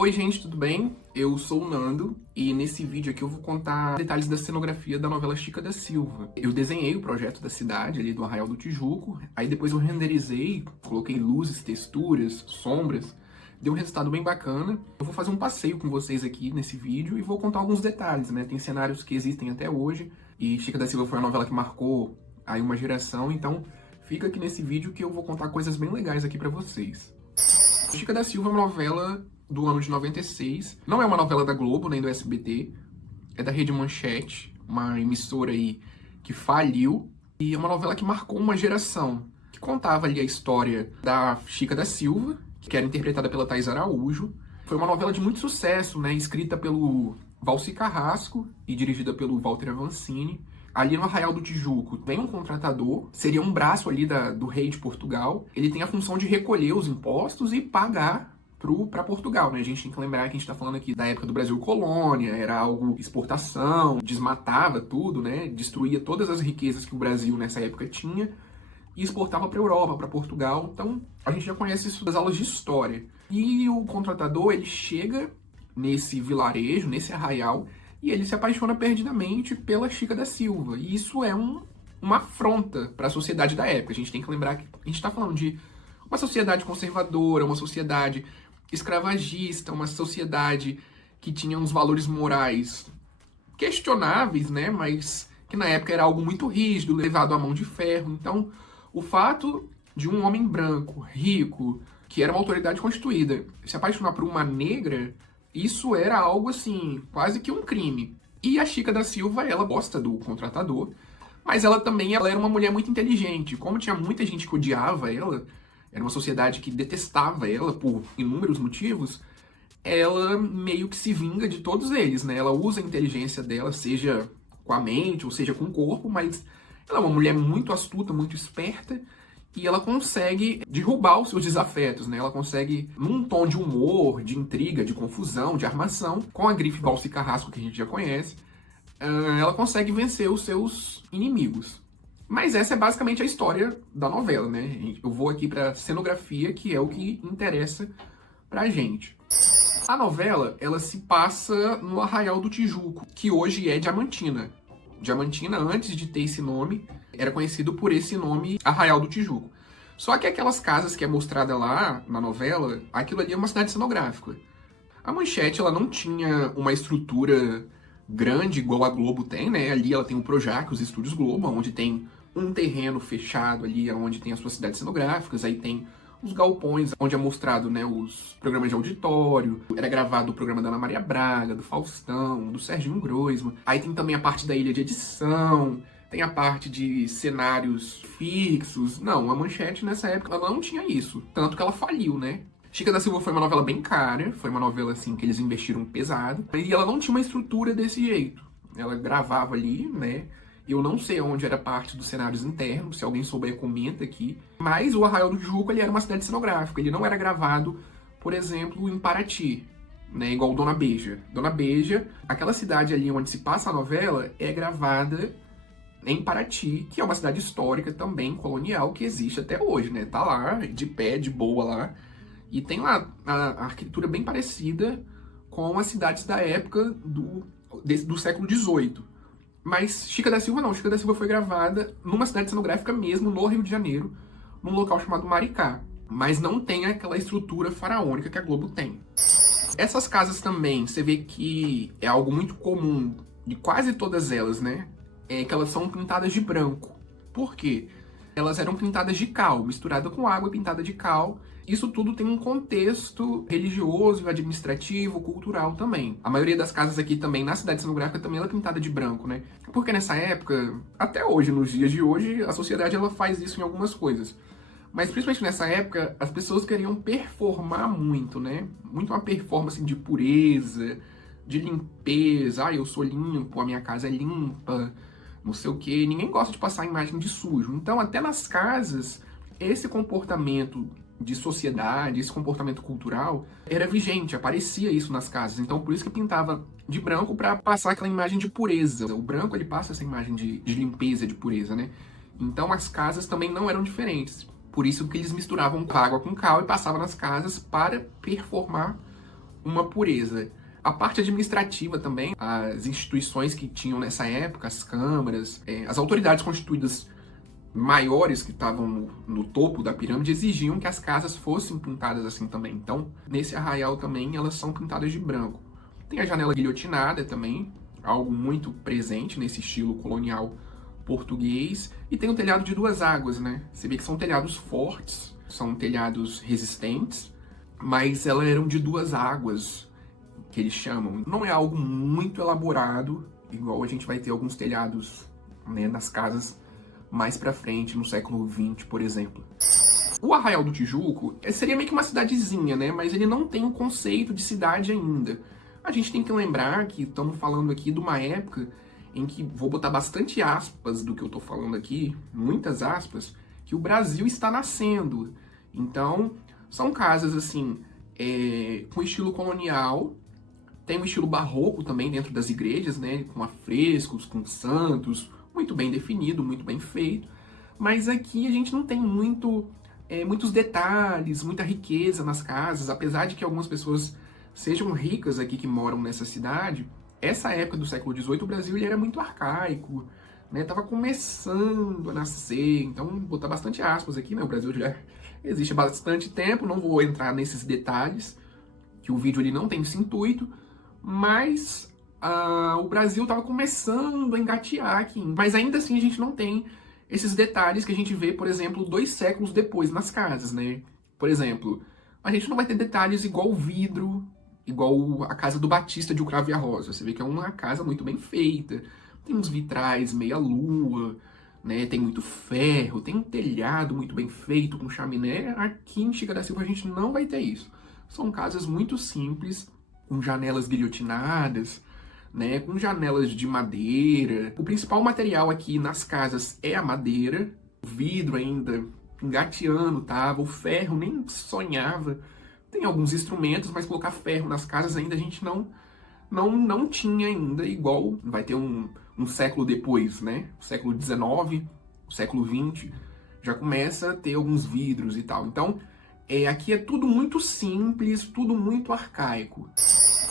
Oi gente, tudo bem? Eu sou o Nando e nesse vídeo aqui eu vou contar detalhes da cenografia da novela Chica da Silva. Eu desenhei o projeto da cidade ali do Arraial do Tijuco, aí depois eu renderizei, coloquei luzes, texturas, sombras, deu um resultado bem bacana. Eu vou fazer um passeio com vocês aqui nesse vídeo e vou contar alguns detalhes, né? Tem cenários que existem até hoje e Chica da Silva foi uma novela que marcou aí uma geração, então fica aqui nesse vídeo que eu vou contar coisas bem legais aqui pra vocês. Chica da Silva é uma novela do ano de 96. Não é uma novela da Globo, nem do SBT. É da Rede Manchete, uma emissora aí que faliu. E é uma novela que marcou uma geração, que contava ali a história da Chica da Silva, que era interpretada pela Thaís Araújo. Foi uma novela de muito sucesso, né? Escrita pelo Valci Carrasco e dirigida pelo Walter Avancini. Ali no Arraial do Tijuco vem um contratador, seria um braço ali do rei de Portugal. Ele tem a função de recolher os impostos e pagar para Portugal, né? A gente tem que lembrar que a gente está falando aqui da época do Brasil colônia, era algo exportação, desmatava tudo, né? Destruía todas as riquezas que o Brasil nessa época tinha e exportava para a Europa, para Portugal. Então, a gente já conhece isso das aulas de história. E o contratador, ele chega nesse vilarejo, nesse arraial, e ele se apaixona perdidamente pela Chica da Silva. E isso é uma afronta para a sociedade da época. A gente tem que lembrar que a gente está falando de uma sociedade conservadora, uma sociedade escravagista, uma sociedade que tinha uns valores morais questionáveis, né? Mas que na época era algo muito rígido, levado à mão de ferro. Então, o fato de um homem branco, rico, que era uma autoridade constituída, se apaixonar por uma negra, isso era algo assim, quase que um crime. E a Chica da Silva, ela gosta do contratador, mas ela também era uma mulher muito inteligente. Como tinha muita gente que odiava ela, era uma sociedade que detestava ela por inúmeros motivos, ela meio que se vinga de todos eles, né? Ela usa a inteligência dela, seja com a mente ou seja com o corpo, mas ela é uma mulher muito astuta, muito esperta, e ela consegue derrubar os seus desafetos, né? Ela consegue, num tom de humor, de intriga, de confusão, de armação, com a grife Valci Carrasco, que a gente já conhece, ela consegue vencer os seus inimigos. Mas essa é basicamente a história da novela, né? Eu vou aqui pra cenografia, que é o que interessa pra gente. A novela, ela se passa no Arraial do Tijuco, que hoje é Diamantina. Diamantina, antes de ter esse nome, era conhecido por esse nome Arraial do Tijuco. Só que aquelas casas que é mostrada lá na novela, aquilo ali é uma cidade cenográfica. A Manchete, ela não tinha uma estrutura grande igual a Globo tem, né? Ali ela tem o Projac, os estúdios Globo, onde tem um terreno fechado ali, onde tem as suas cidades cenográficas, aí tem os galpões, onde é mostrado, né, os programas de auditório, era gravado o programa da Ana Maria Braga, do Faustão, do Serginho Groisman. Aí tem também a parte da ilha de edição, tem a parte de cenários fixos. Não, a Manchete nessa época ela não tinha isso, tanto que ela faliu, né? Chica da Silva foi uma novela bem cara, foi uma novela assim que eles investiram pesado, e ela não tinha uma estrutura desse jeito. Ela gravava ali, né? Eu não sei onde era parte dos cenários internos, se alguém souber, comenta aqui. Mas o Arraial do Tijuco, ele era uma cidade cenográfica, ele não era gravado, por exemplo, em Paraty, né, igual Dona Beija. Dona Beija, aquela cidade ali onde se passa a novela, é gravada em Paraty, que é uma cidade histórica também, colonial, que existe até hoje, né? Tá lá, de pé, de boa lá. E tem lá a arquitetura bem parecida com as cidades da época do século XVIII. Mas Chica da Silva não. Chica da Silva foi gravada numa cidade cenográfica mesmo, no Rio de Janeiro, num local chamado Maricá. Mas não tem aquela estrutura faraônica que a Globo tem. Essas casas também, você vê que é algo muito comum de quase todas elas, né? É que elas são pintadas de branco. Por quê? Elas eram pintadas de cal, misturada com água e pintada de cal. Isso tudo tem um contexto religioso, administrativo, cultural também. A maioria das casas aqui também, na cidade cenográfica, também ela é pintada de branco, né? Porque nessa época, até hoje, nos dias de hoje, a sociedade ela faz isso em algumas coisas. Mas principalmente nessa época, as pessoas queriam performar muito, né? Muito uma performance de pureza, de limpeza. Ah, eu sou limpo, a minha casa é limpa, não sei o quê. Ninguém gosta de passar a imagem de sujo. Então, até nas casas, esse comportamento de sociedade, esse comportamento cultural era vigente, aparecia isso nas casas. Então, por isso que pintava de branco para passar aquela imagem de pureza. O branco, ele passa essa imagem de limpeza, de pureza, né? Então, as casas também não eram diferentes. Por isso que eles misturavam água com cal e passavam nas casas para performar uma pureza. A parte administrativa também, as instituições que tinham nessa época, as câmaras, as autoridades constituídas maiores que estavam no topo da pirâmide exigiam que as casas fossem pintadas assim também. Então, nesse arraial também, elas são pintadas de branco. Tem a janela guilhotinada também, algo muito presente nesse estilo colonial português. E tem o telhado de duas águas, né? Você vê que são telhados fortes, são telhados resistentes, mas elas eram de duas águas, que eles chamam. Não é algo muito elaborado, igual a gente vai ter alguns telhados, né, nas casas mais pra frente, no século XX, por exemplo. O Arraial do Tijuco seria meio que uma cidadezinha, né? Mas ele não tem o conceito de cidade ainda. A gente tem que lembrar que estamos falando aqui de uma época em que, vou botar bastante aspas do que eu tô falando aqui, muitas aspas, que o Brasil está nascendo. Então, são casas, assim, com estilo colonial, tem um estilo barroco também dentro das igrejas, né? Com afrescos, com santos, muito bem definido, muito bem feito. Mas aqui a gente não tem muitos detalhes, muita riqueza nas casas, apesar de que algumas pessoas sejam ricas aqui que moram nessa cidade. Essa época do século XVIII, o Brasil ele era muito arcaico, né? Tava começando a nascer, então vou botar bastante aspas aqui, né? O Brasil já existe há bastante tempo, não vou entrar nesses detalhes, que o vídeo ele não tem esse intuito, mas o Brasil estava começando a engatear aqui. Mas ainda assim a gente não tem esses detalhes que a gente vê, por exemplo, 2 séculos depois nas casas, né? Por exemplo, a gente não vai ter detalhes igual o vidro, igual a casa do Batista de O Cravo e a Rosa. Você vê que é uma casa muito bem feita, tem uns vitrais meia-lua, né? Tem muito ferro, tem um telhado muito bem feito, com chaminé. Aqui em Chica da Silva a gente não vai ter isso. São casas muito simples, com janelas guilhotinadas, né, com janelas de madeira. O principal material aqui nas casas é a madeira, o vidro ainda engateando tava, o ferro nem sonhava. Tem alguns instrumentos, mas colocar ferro nas casas ainda a gente não tinha ainda, igual vai ter um século depois, né? O século XIX, o século XX, já começa a ter alguns vidros e tal. Então, aqui é tudo muito simples, tudo muito arcaico.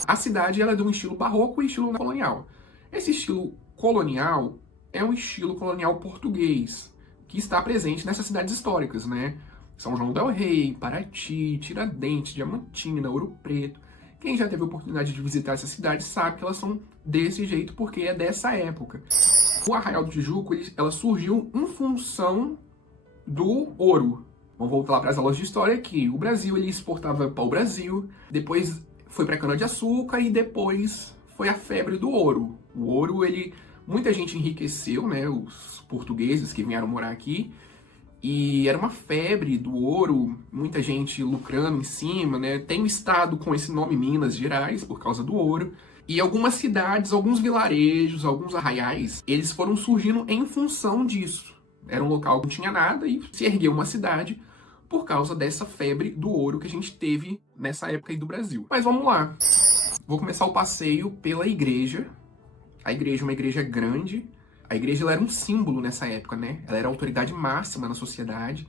A cidade ela é de um estilo barroco e estilo colonial. Esse estilo colonial é um estilo colonial português, que está presente nessas cidades históricas, né? São João del Rei, Paraty, Tiradentes, Diamantina, Ouro Preto. Quem já teve a oportunidade de visitar essas cidades sabe que elas são desse jeito porque é dessa época. O Arraial do Tijuco ela surgiu em função do ouro. Vamos voltar lá para as aulas de história que o Brasil ele exportava para o Brasil, depois foi para cana-de-açúcar e depois foi a febre do ouro. O ouro, muita gente enriqueceu, né, os portugueses que vieram morar aqui, e era uma febre do ouro, muita gente lucrando em cima, né? Tem um estado com esse nome, Minas Gerais, por causa do ouro. E algumas cidades, alguns vilarejos, alguns arraiais, eles foram surgindo em função disso. Era um local que não tinha nada e se ergueu uma cidade por causa dessa febre do ouro que a gente teve nessa época aí do Brasil. Mas vamos lá. Vou começar o passeio pela igreja. A igreja é uma igreja grande. A igreja ela era um símbolo nessa época, né? Ela era a autoridade máxima na sociedade.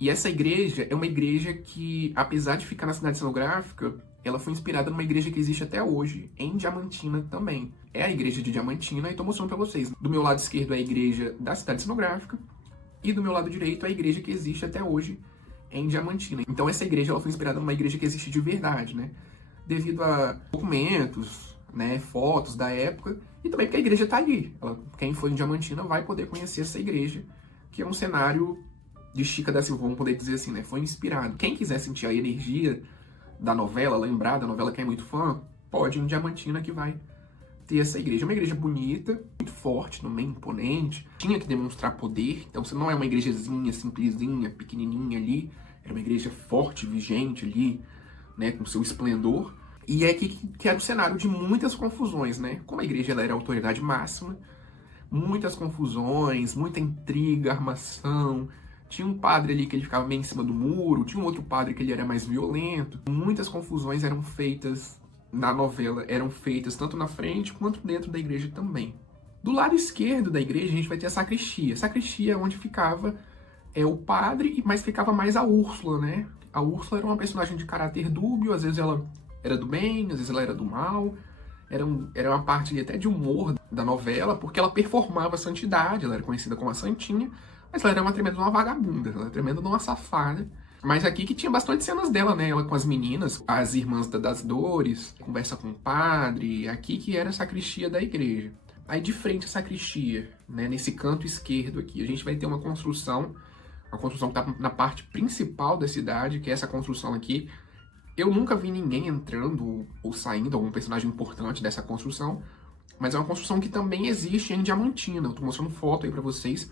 E essa igreja é uma igreja que, apesar de ficar na cidade cenográfica, ela foi inspirada numa igreja que existe até hoje, em Diamantina também. É a igreja de Diamantina e tô mostrando pra vocês. Do meu lado esquerdo é a igreja da cidade cenográfica e do meu lado direito é a igreja que existe até hoje em Diamantina. Então essa igreja ela foi inspirada numa igreja que existe de verdade, né? Devido a documentos, né, fotos da época e também porque a igreja tá ali. Quem for em Diamantina vai poder conhecer essa igreja, que é um cenário de Chica da Silva, vamos poder dizer assim, né? Foi inspirado. Quem quiser sentir a energia da novela, lembrar da novela que é muito fã, pode ir em Diamantina que vai ter essa igreja. É uma igreja bonita, muito forte também, imponente. Tinha que demonstrar poder, então você não é uma igrejazinha, simplesinha, pequenininha ali. Era uma igreja forte, vigente ali, né, com seu esplendor. E é que era o cenário de muitas confusões, né? Como a igreja ela era a autoridade máxima, muitas confusões, muita intriga, armação. Tinha um padre ali que ele ficava meio em cima do muro, tinha um outro padre que ele era mais violento. Muitas confusões eram feitas na novela, eram feitas tanto na frente quanto dentro da igreja também. Do lado esquerdo da igreja a gente vai ter a sacristia. A sacristia é onde ficava o padre, mas ficava mais a Úrsula, né? A Úrsula era uma personagem de caráter dúbio, às vezes ela era do bem, às vezes ela era do mal. Era uma parte ali até de humor da novela, porque ela performava a santidade, ela era conhecida como a Santinha, mas ela era uma tremenda de uma vagabunda, ela era tremenda de uma safada. Mas aqui que tinha bastante cenas dela, né? Ela com as meninas, as irmãs das Dores, conversa com o padre, aqui que era a sacristia da igreja. Aí de frente à sacristia, né, nesse canto esquerdo aqui, a gente vai ter uma construção que tá na parte principal da cidade, que é essa construção aqui. Eu nunca vi ninguém entrando ou saindo, algum personagem importante dessa construção, mas é uma construção que também existe em Diamantina. Eu tô mostrando foto aí pra vocês.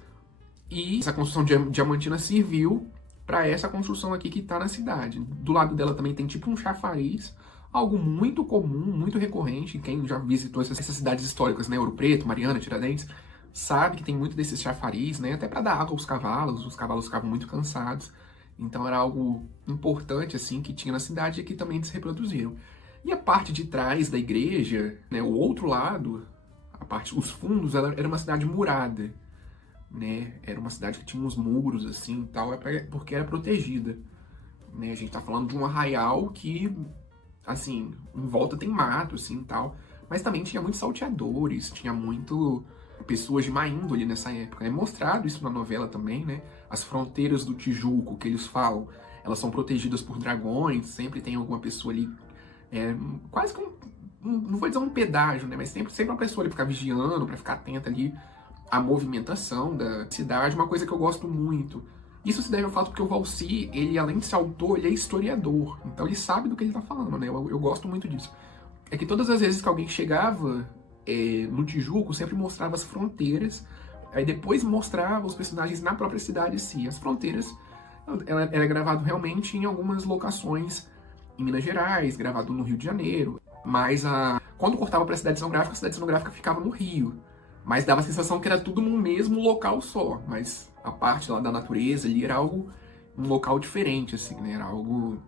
E essa construção diamantina serviu para essa construção aqui que tá na cidade. Do lado dela também tem tipo um chafariz, algo muito comum, muito recorrente. Quem já visitou essas cidades históricas, né, Ouro Preto, Mariana, Tiradentes, sabe que tem muito desses chafariz, né, até para dar água aos cavalos. Os cavalos ficavam muito cansados. Então era algo importante assim que tinha na cidade e que também se reproduziram. E a parte de trás da igreja, né, o outro lado, os fundos, ela era uma cidade murada, né? Era uma cidade que tinha uns muros assim, e tal, porque era protegida, né? A gente tá falando de um arraial que, assim, em volta tem mato assim, tal, mas também tinha muitos salteadores, tinha muito pessoas de má índole nessa época. É mostrado isso na novela também, né? As fronteiras do Tijuco, que eles falam, elas são protegidas por dragões, sempre tem alguma pessoa ali, quase que não vou dizer um pedágio, né? Mas sempre uma pessoa ali pra ficar vigiando, pra ficar atenta ali à movimentação da cidade, uma coisa que eu gosto muito. Isso se deve ao fato porque o Valci, ele além de ser autor, ele é historiador, então ele sabe do que ele tá falando, né? Eu gosto muito disso. É que todas as vezes que alguém chegava no Tijuco, sempre mostrava as fronteiras, aí depois mostrava os personagens na própria cidade em si. As fronteiras, era gravado realmente em algumas locações em Minas Gerais, gravado no Rio de Janeiro, mas quando cortava para a cidade cenográfica ficava no Rio, mas dava a sensação que era tudo num mesmo local só, mas a parte lá da natureza ali era um local diferente, assim, né? Era algo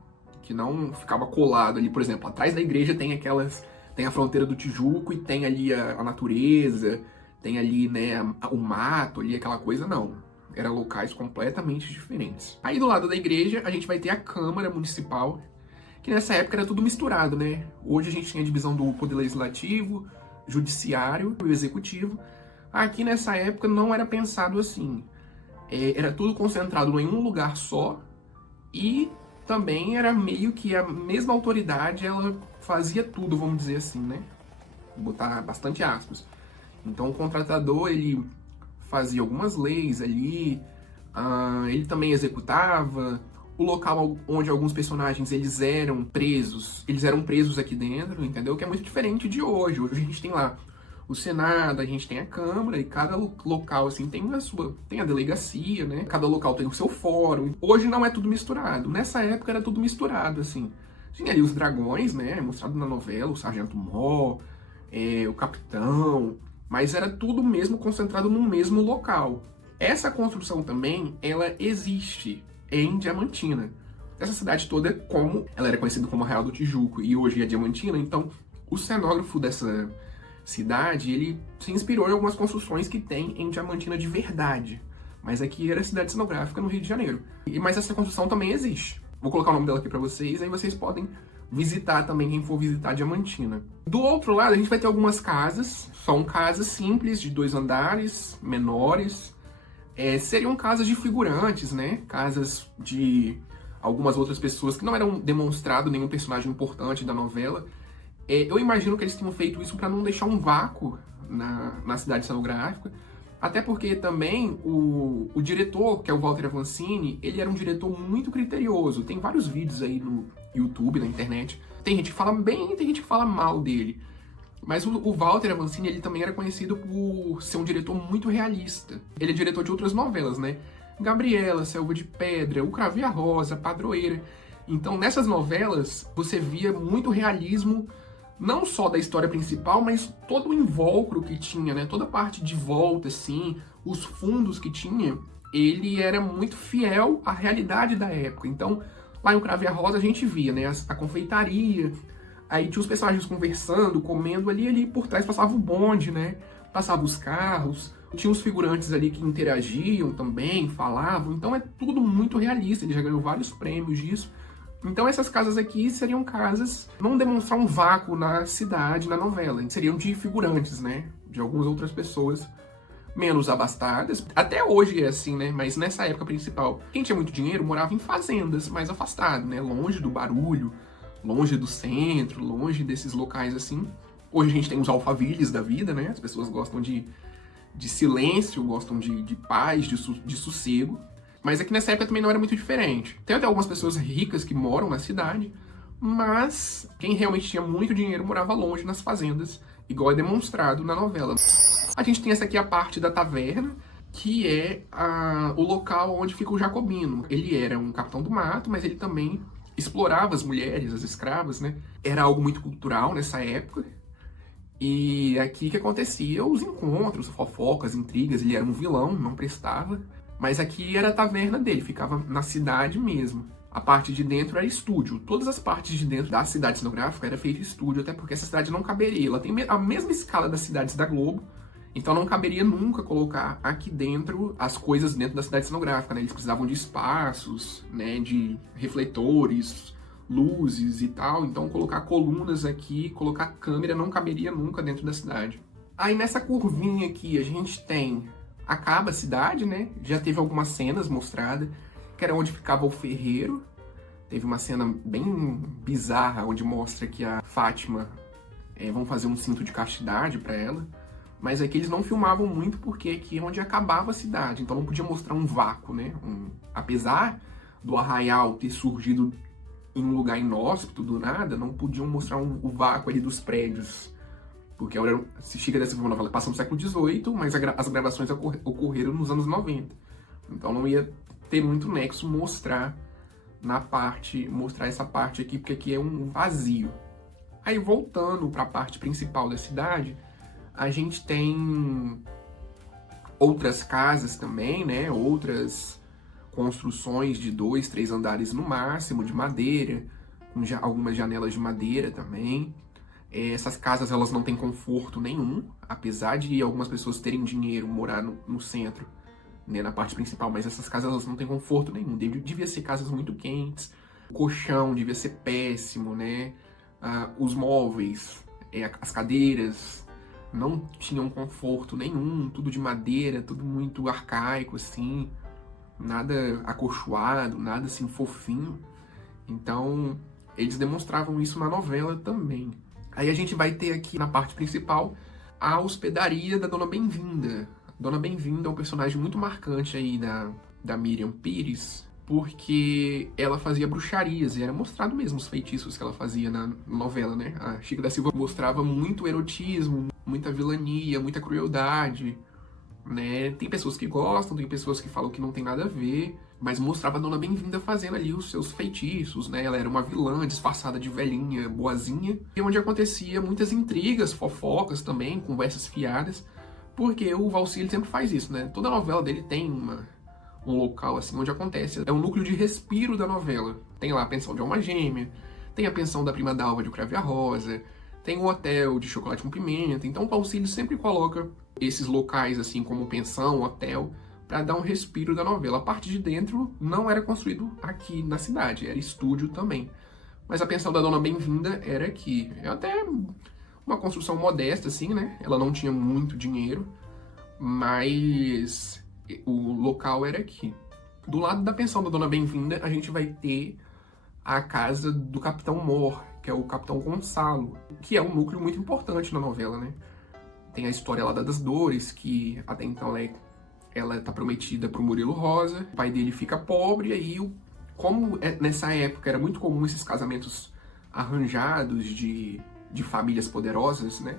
que não ficava colado ali, por exemplo, atrás da igreja tem a fronteira do Tijuco e tem ali a natureza, tem ali, né, o mato ali, aquela coisa, não. Eram locais completamente diferentes. Aí do lado da igreja a gente vai ter a Câmara Municipal, que nessa época era tudo misturado, né? Hoje a gente tem a divisão do Poder Legislativo, Judiciário e Executivo. Aqui nessa época não era pensado assim. Era tudo concentrado em um lugar só e também era meio que a mesma autoridade, ela fazia tudo, vamos dizer assim, né? Vou botar bastante aspas. Então o contratador, ele fazia algumas leis ali, ele também executava. O local onde alguns personagens eles eram presos aqui dentro, entendeu? Que é muito diferente de hoje. Hoje a gente tem lá o Senado, a gente tem a Câmara, e cada local assim tem a delegacia, né? Cada local tem o seu fórum. Hoje não é tudo misturado. Nessa época era tudo misturado, assim. Tinha ali os dragões, né? Mostrado na novela, o Sargento Mó, o Capitão, mas era tudo mesmo concentrado num mesmo local. Essa construção também, ela existe em Diamantina. Essa cidade toda, como ela era conhecida como Arraial do Tijuco e hoje é Diamantina, então o cenógrafo dessa cidade, ele se inspirou em algumas construções que tem em Diamantina de verdade. Mas aqui era a cidade cenográfica no Rio de Janeiro. Mas essa construção também existe. Vou colocar o nome dela aqui pra vocês, aí vocês podem visitar também, quem for visitar Diamantina. Do outro lado, a gente vai ter algumas casas. São casas simples, de 2 andares, menores. Seriam casas de figurantes, né? Casas de algumas outras pessoas que não eram demonstrado nenhum personagem importante da novela. Eu imagino que eles tenham feito isso para não deixar um vácuo na cidade cenográfica. Até porque também o diretor, que é o Walter Avancini, ele era um diretor muito criterioso. Tem vários vídeos aí no YouTube, na internet. Tem gente que fala bem, tem gente que fala mal dele. Mas o Walter Avancini, ele também era conhecido por ser um diretor muito realista. Ele é diretor de outras novelas, né? Gabriela, Selva de Pedra, O Cravo e a Rosa, Padroeira. Então, nessas novelas, você via muito realismo, não só da história principal, mas todo o invólucro que tinha, né? Toda a parte de volta, assim, os fundos que tinha, ele era muito fiel à realidade da época. Então, lá em O Cravo e a Rosa, a gente via, né? A confeitaria. Aí tinha os personagens conversando, comendo ali por trás passava o bonde, né? Passava os carros, tinha os figurantes ali que interagiam também, falavam. Então é tudo muito realista, ele já ganhou vários prêmios disso. Então essas casas aqui seriam casas, não demonstrar um vácuo na cidade, na novela, seriam de figurantes, né, de algumas outras pessoas menos abastadas. Até hoje é assim, né, mas nessa época principal, quem tinha muito dinheiro morava em fazendas mais afastado, né, longe do barulho, longe do centro, longe desses locais assim. Hoje a gente tem os alfavilles da vida, né, as pessoas gostam de silêncio, gostam de paz, de sossego. Mas aqui nessa época também não era muito diferente. Tem até algumas pessoas ricas que moram na cidade, mas quem realmente tinha muito dinheiro morava longe nas fazendas, igual é demonstrado na novela. A gente tem essa aqui a parte da taverna, que é o local onde fica o Jacobino. Ele era um capitão do mato, mas ele também explorava as mulheres, as escravas, né? Era algo muito cultural nessa época. E aqui que acontecia os encontros, fofocas, intrigas. Ele era um vilão, não prestava. Mas aqui era a taverna dele, ficava na cidade mesmo. A parte de dentro era estúdio. Todas as partes de dentro da cidade cenográfica era feito estúdio, até porque essa cidade não caberia. Ela tem a mesma escala das cidades da Globo, então não caberia nunca colocar aqui dentro as coisas dentro da cidade cenográfica, né? Eles precisavam de espaços, né, de refletores, luzes e tal. Então colocar colunas aqui, colocar câmera não caberia nunca dentro da cidade. Aí nessa curvinha aqui a gente tem... Acaba a cidade, né? Já teve algumas cenas mostradas, que era onde ficava o ferreiro. Teve uma cena bem bizarra, onde mostra que a Fátima vão fazer um cinto de castidade pra ela. Mas aqui eles não filmavam muito, porque aqui é onde acabava a cidade. Então não podia mostrar um vácuo, né? Apesar do arraial ter surgido em um lugar inóspito, do nada, não podiam mostrar o vácuo ali dos prédios. Porque se chega dessa novela passa no século XVIII, mas as gravações ocorreram nos anos 90. Então não ia ter muito nexo mostrar essa parte aqui, porque aqui é um vazio. Aí voltando para a parte principal da cidade, a gente tem outras casas também, né? Outras construções de 2, 3 andares no máximo, de madeira, com algumas janelas de madeira também. Essas casas elas não têm conforto nenhum, apesar de algumas pessoas terem dinheiro, morar no centro, né, na parte principal, mas essas casas elas não têm conforto nenhum. Devia ser casas muito quentes, o colchão devia ser péssimo, né? Os móveis, as cadeiras não tinham conforto nenhum, tudo de madeira, tudo muito arcaico assim, nada acolchoado, nada assim fofinho. Então eles demonstravam isso na novela também. Aí a gente vai ter aqui na parte principal a hospedaria da Dona Bem-vinda. Dona Bem-vinda é um personagem muito marcante aí da Miriam Pires, porque ela fazia bruxarias e era mostrado mesmo os feitiços que ela fazia na novela, né? A Chica da Silva mostrava muito erotismo, muita vilania, muita crueldade, né? Tem pessoas que gostam, tem pessoas que falam que não tem nada a ver, mas mostrava a Dona Bem-vinda fazendo ali os seus feitiços, né? Ela era uma vilã disfarçada de velhinha, boazinha, e onde acontecia muitas intrigas, fofocas também, conversas fiadas, porque o Valci sempre faz isso, né? Toda novela dele tem um local assim onde acontece. É o núcleo de respiro da novela. Tem lá a pensão de Alma Gêmea, tem a pensão da Prima Dalva de O Cravo e a Rosa, tem o hotel de Chocolate com Pimenta. Então o Valci sempre coloca esses locais assim como pensão, hotel, para dar um respiro da novela. A parte de dentro não era construído aqui na cidade, era estúdio também. Mas a pensão da Dona Bem-vinda era aqui. É até uma construção modesta, assim, né? Ela não tinha muito dinheiro, mas o local era aqui. Do lado da pensão da Dona Bem-vinda, a gente vai ter a casa do Capitão Mor, que é o Capitão Gonçalo, que é um núcleo muito importante na novela, né? Tem a história lá das Dores, que até então ela tá prometida pro Murilo Rosa, o pai dele fica pobre, e aí, como nessa época era muito comum esses casamentos arranjados de famílias poderosas, né?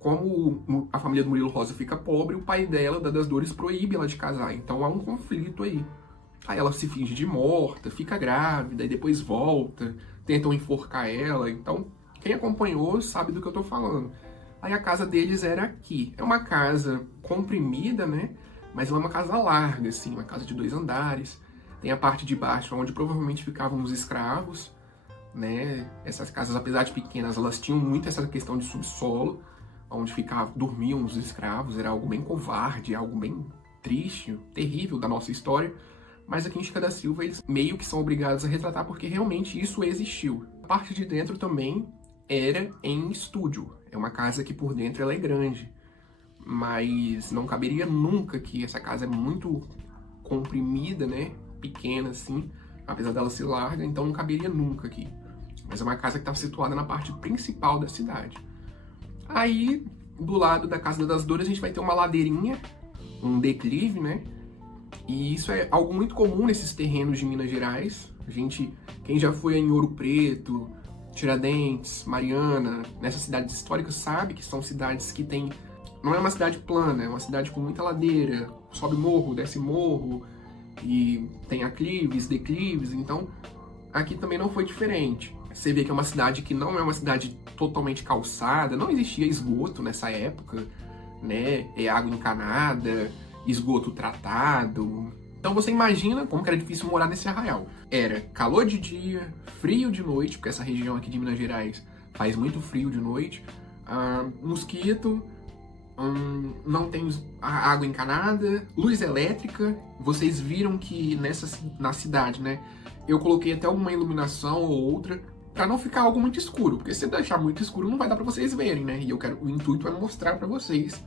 Como a família do Murilo Rosa fica pobre, o pai dela, da das Dores, proíbe ela de casar. Então há um conflito aí. Aí ela se finge de morta, fica grávida, e depois volta, tentam enforcar ela. Então, quem acompanhou sabe do que eu tô falando. Aí a casa deles era aqui. É uma casa comprimida, né? Mas é uma casa larga, assim, uma casa de 2 andares. Tem a parte de baixo, onde provavelmente ficavam os escravos, né? Essas casas, apesar de pequenas, elas tinham muito essa questão de subsolo, onde dormiam os escravos. Era algo bem covarde, algo bem triste, terrível da nossa história. mas aqui em Chica da Silva eles meio que são obrigados a retratar porque realmente isso existiu. A parte de dentro também era em estúdio. É uma casa que por dentro ela é grande, mas não caberia nunca que essa casa é muito comprimida, né? Pequena assim, apesar dela ser larga, então não caberia nunca aqui. Mas é uma casa que estava situada na parte principal da cidade. Aí, do lado da Casa das Dores, a gente vai ter uma ladeirinha, um declive, né? E isso é algo muito comum nesses terrenos de Minas Gerais. Quem já foi em Ouro Preto, Tiradentes, Mariana, nessas cidades históricas, sabe que são cidades que têm... Não é uma cidade plana, é uma cidade com muita ladeira, sobe morro, desce morro, e tem aclives, declives, então aqui também não foi diferente. Você vê que é uma cidade que não é uma cidade totalmente calçada, não existia esgoto nessa época, né? É água encanada, esgoto tratado. Então você imagina como que era difícil morar nesse arraial. Era calor de dia, frio de noite, porque essa região aqui de Minas Gerais faz muito frio de noite, mosquito, não tem a água encanada, luz elétrica. Vocês viram que na cidade, né, eu coloquei até uma iluminação ou outra para não ficar algo muito escuro, porque se deixar muito escuro não vai dar para vocês verem, né? E o intuito é mostrar para vocês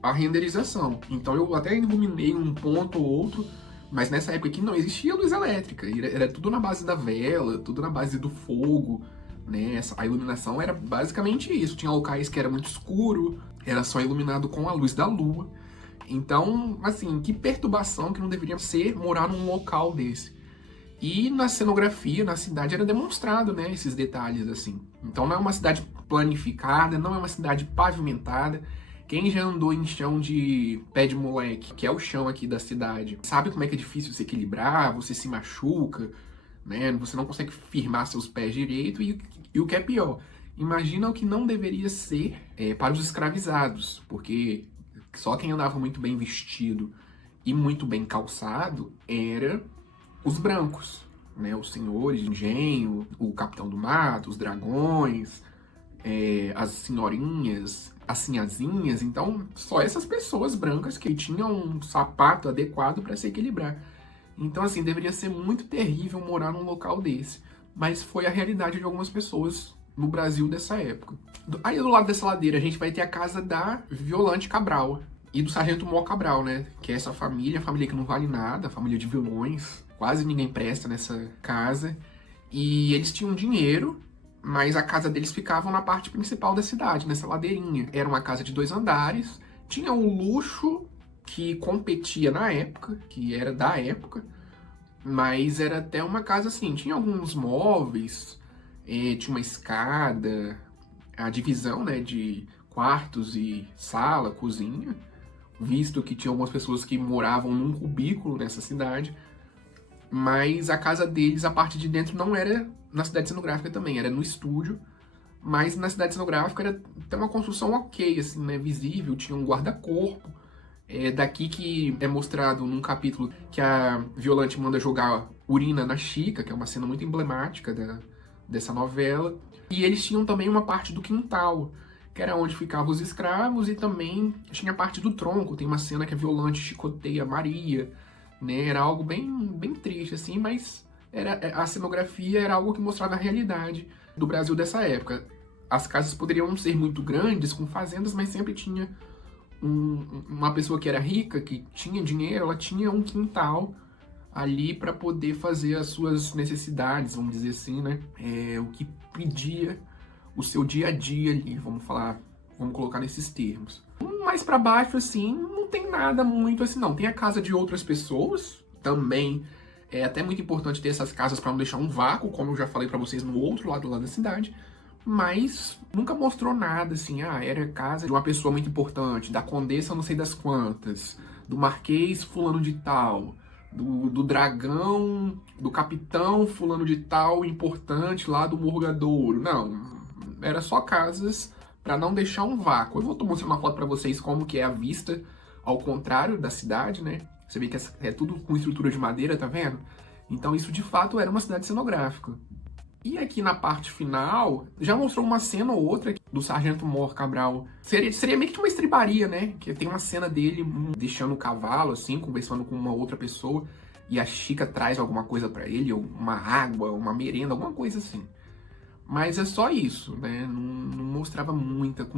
a renderização. Então eu até iluminei um ponto ou outro, mas nessa época aqui não existia luz elétrica, era tudo na base da vela, tudo na base do fogo, né? A iluminação era basicamente isso. Tinha locais que era muito escuro, era só iluminado com a luz da lua. Então, assim, que perturbação que não deveria ser morar num local desse. E na cenografia, na cidade, era demonstrado, né, esses detalhes, assim. Então não é uma cidade planificada, não é uma cidade pavimentada. Quem já andou em chão de pé de moleque, que é o chão aqui da cidade, sabe como é que é difícil se equilibrar, você se machuca, né? Você não consegue firmar seus pés direito e o que é pior, imagina o que não deveria ser para os escravizados, porque só quem andava muito bem vestido e muito bem calçado era os brancos, né? Os senhores de engenho, o capitão do mato, os dragões, as senhorinhas, as sinhazinhas. Então, só essas pessoas brancas que tinham um sapato adequado para se equilibrar. Então, assim, deveria ser muito terrível morar num local desse. Mas foi a realidade de algumas pessoas no Brasil dessa época. Aí, do lado dessa ladeira, a gente vai ter a casa da Violante Cabral e do Sargento Mó Cabral, né? Que é essa família, a família que não vale nada, a família de vilões. Quase ninguém presta nessa casa. E eles tinham dinheiro, mas a casa deles ficava na parte principal da cidade, nessa ladeirinha. Era uma casa de 2 andares, tinha um luxo que competia na época, que era da época, mas era até uma casa assim, tinha alguns móveis, tinha uma escada, a divisão, né, de quartos e sala, cozinha, visto que tinha algumas pessoas que moravam num cubículo nessa cidade, mas a casa deles, a parte de dentro, não era na cidade cenográfica também, era no estúdio, mas na cidade cenográfica era até uma construção ok, assim, né, visível, tinha um guarda-corpo. Daqui que é mostrado num capítulo que a Violante manda jogar urina na Chica, que é uma cena muito emblemática dessa novela. E eles tinham também uma parte do quintal, que era onde ficavam os escravos, e também tinha a parte do tronco. Tem uma cena que a Violante chicoteia Maria, né? Era algo bem, bem triste, assim, mas a cenografia era algo que mostrava a realidade do Brasil dessa época. As casas poderiam não ser muito grandes, com fazendas, mas sempre tinha uma pessoa que era rica, que tinha dinheiro, ela tinha um quintal ali para poder fazer as suas necessidades, vamos dizer assim, né? O que pedia o seu dia a dia ali, vamos colocar nesses termos. Mais para baixo, assim, não tem nada muito assim, não. Tem a casa de outras pessoas, também é até muito importante ter essas casas para não deixar um vácuo, como eu já falei para vocês no outro lado lá da cidade. Mas nunca mostrou nada, assim, era casa de uma pessoa muito importante, da condessa não sei das quantas, do marquês fulano de tal, do dragão, do capitão fulano de tal, importante lá do Morgadouro. Não, era só casas para não deixar um vácuo. Eu vou mostrar uma foto para vocês como que é a vista ao contrário da cidade, né? Você vê que é tudo com estrutura de madeira, tá vendo? Então isso de fato era uma cidade cenográfica. E aqui na parte final, já mostrou uma cena ou outra do Sargento Mó Cabral. Seria meio que uma estribaria, né? Que tem uma cena dele deixando o cavalo, assim, conversando com uma outra pessoa. e a Chica traz alguma coisa pra ele, ou uma água, uma merenda, alguma coisa assim. Mas é só isso, né? Não mostrava com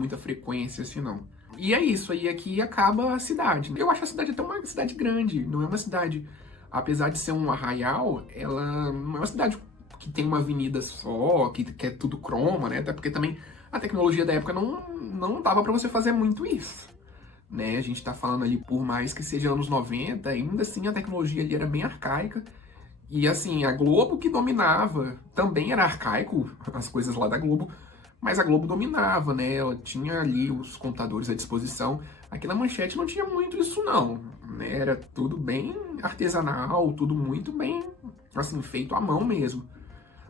muita frequência, assim, não. E é isso, aí aqui acaba a cidade. Eu acho a cidade até uma cidade grande, não é uma cidade... Apesar de ser um arraial, ela não é uma cidade que tem uma avenida só, que é tudo croma, né? Até porque também a tecnologia da época não dava pra você fazer muito isso, né? A gente tá falando ali, por mais que seja anos 90, ainda assim a tecnologia ali era bem arcaica. E assim, a Globo que dominava, também era arcaico as coisas lá da Globo, mas a Globo dominava, né? Ela tinha ali os computadores à disposição. Aqui na Manchete não tinha muito isso não, né? Era tudo bem artesanal, tudo muito bem, assim, feito à mão mesmo.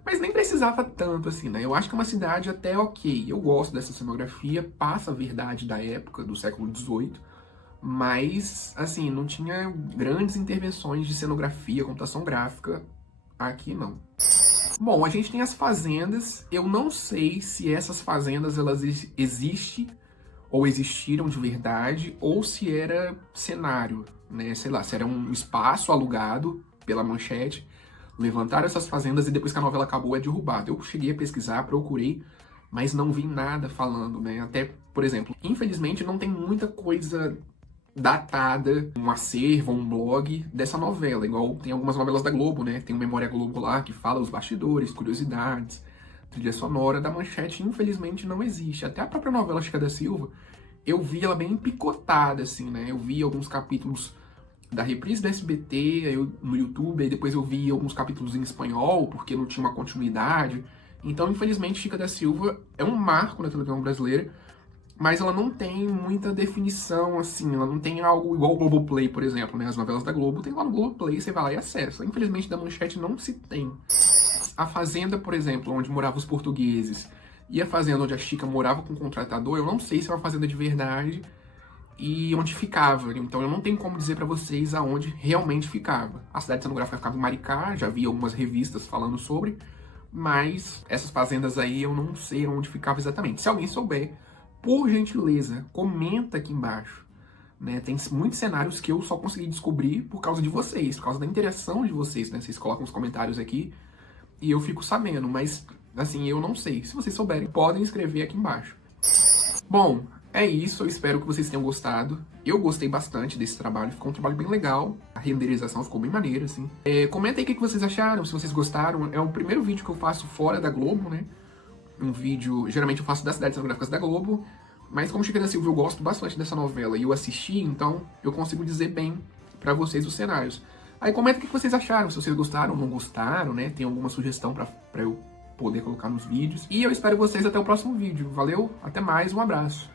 Mas nem precisava tanto assim, né? Eu acho que é uma cidade até ok. Eu gosto dessa cenografia, passa a verdade da época, do século XVIII, mas, assim, não tinha grandes intervenções de cenografia, computação gráfica aqui, não. Bom, a gente tem as fazendas. Eu não sei se essas fazendas elas existem ou existiram de verdade, ou se era cenário, né? Sei lá, se era um espaço alugado pela Manchete, levantaram essas fazendas e depois que a novela acabou é derrubado. Eu cheguei a pesquisar, procurei, mas não vi nada falando, né? Até, por exemplo, infelizmente não tem muita coisa datada, um acervo, um blog dessa novela, igual tem algumas novelas da Globo, né? Tem o Memória Globo lá, que fala os bastidores, curiosidades, trilha sonora. Da Manchete, infelizmente, não existe. Até a própria novela Chica da Silva, eu vi ela bem picotada, assim, né? Eu vi alguns capítulos da reprise da SBT no YouTube, aí depois eu vi alguns capítulos em espanhol, porque não tinha uma continuidade. Então, infelizmente, Chica da Silva é um marco na televisão brasileira, mas ela não tem muita definição, assim, ela não tem algo igual o Globoplay, por exemplo, né? As novelas da Globo tem lá no Globoplay, você vai lá e acessa. Infelizmente, da Manchete não se tem. A fazenda, por exemplo, onde moravam os portugueses, e a fazenda onde a Chica morava com o contratador, eu não sei se é uma fazenda de verdade e onde ficava. Então eu não tenho como dizer pra vocês aonde realmente ficava. A cidade cenográfica ficava em Maricá, já vi algumas revistas falando sobre, mas essas fazendas aí eu não sei onde ficava exatamente. Se alguém souber, por gentileza, comenta aqui embaixo. Né? Tem muitos cenários que eu só consegui descobrir por causa de vocês, por causa da interação de vocês, né? Vocês colocam os comentários aqui e eu fico sabendo, mas assim, eu não sei. Se vocês souberem, podem escrever aqui embaixo. Bom, é isso, eu espero que vocês tenham gostado. Eu gostei bastante desse trabalho, ficou um trabalho bem legal. A renderização ficou bem maneira, assim. Comenta aí o que vocês acharam, se vocês gostaram. É o primeiro vídeo que eu faço fora da Globo, né? Um vídeo, geralmente eu faço das cidades cenográficas da Globo, mas como Chica da Silva eu gosto bastante dessa novela e eu assisti, então eu consigo dizer bem pra vocês os cenários. Aí comenta o que vocês acharam, se vocês gostaram ou não gostaram, né? Tem alguma sugestão pra eu poder colocar nos vídeos. E eu espero vocês até o próximo vídeo. Valeu, até mais, um abraço.